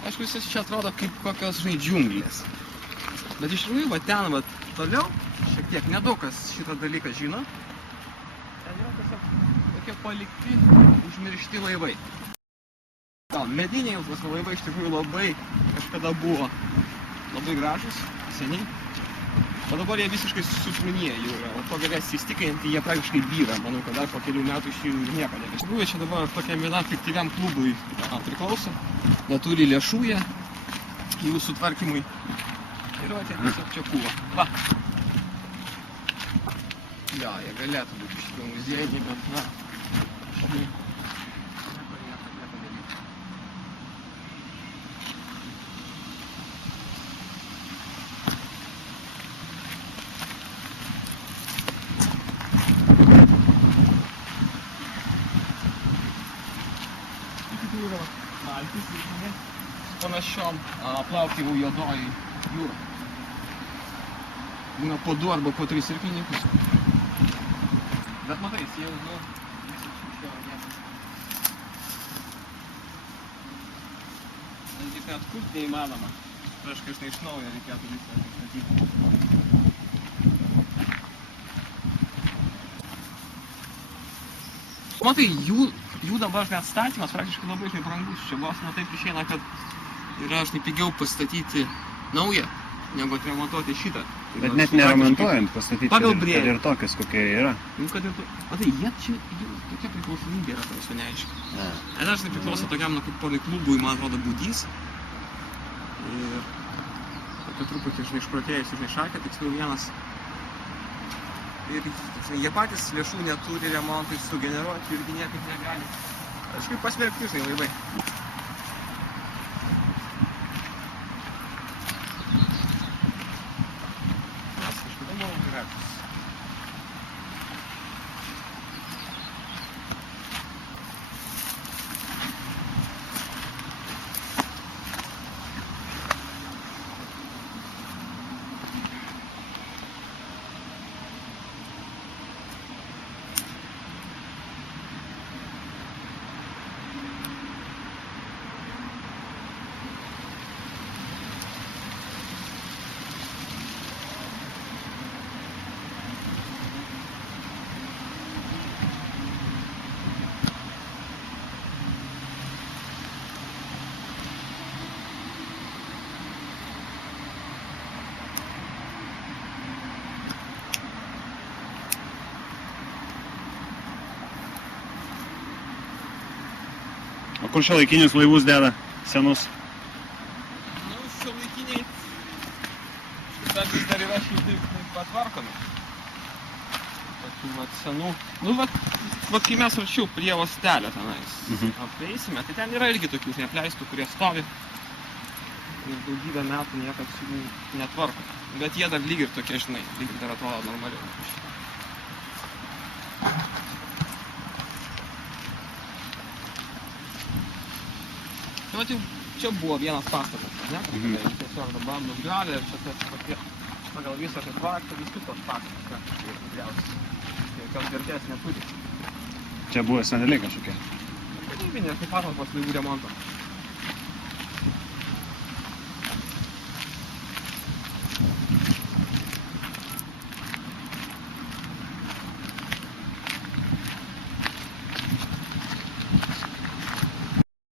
Aišku, jis čia atrodo kaip kokios, žinai, džiunglės. Bet iš tikrųjų, va ten, va toliau, šiek tiek nedaug kas šitą dalyką žino. Ten yra tiesiog tokie palikti, užmiršti laivai. Gal, mediniai laivai iš tikrųjų labai kažkada buvo labai gražus, seniai. O dabar jie visiškai sutrūnėję jau yra. O to galės įstikinti, jie praktiškai byra. Manau, kad dar po kelių metų iš jų nieko nebės. Iš tikrųjų, čia dabar tokiam vienam fiktyviam klubui priklauso. Neturi lėšų jie jų sutvarkymui. Ir va, tiesiog čia kūva. Va. Ja, jie galėtų būti iš tikrųjų muziejiniai, bet na, štai. Maltis irgi su panašiom plaukimų juodoji jūra. Būna po 2 arba po 3 irklininkus. Bet matai, jis jau, nu, netgi tai atkurti neįmanoma. Praškai štai iš naujo reikėtų visą atstatyti. Matai, jų dabar atstatymas praktiškai labai brangus. Čia vos ne taip išeina, kad yra pigiau pastatyti naują, negu atremontuoti šitą. Bet net neremontuojant pastatyti, kad ir tokias, kokie yra. Matai, jie čia tokia priklausomybė yra tarsi neaiški. Jie dažnai priklauso tokiam, kaip ponai klubui, man atrodo, Būdys. Ir tokia truputį, žinai, išprotėjusi, žinai, šakė, tiksliau vienas. Ir jie patys lėšų neturi remontui sugeneruoti irgi niekaip negali. Kažkaip pasmerkti, žinai, laivai. Mes kažkada buvom gražus. O kur šiuolaikinius laivus deda? Senus? Nu, šiuolaikiniai vis dar yra šiaip patvarkomi. Tokių vat senų. Nu, vat kai mes arčiau prie uostelio tenais apeisime, tai ten yra irgi tokių neapleistų, kurie stovi. Ir daugybę metų niekas jų netvarko. Bet jie dar lyg ir tokie, žinai, lyg ir dar atrodo normaliai. Nu, tai čia buvo vienas pastatas, ne? Tiesiog dabar nugriovė ir čia tas tokie, pagal visą tai tvarką, kitos pastatas, ne? Ir nugriausias. Jokios vertės neturi. Čia buvo seneliai kažkokie? Tarybinės, kaip patalpos laivų remonto.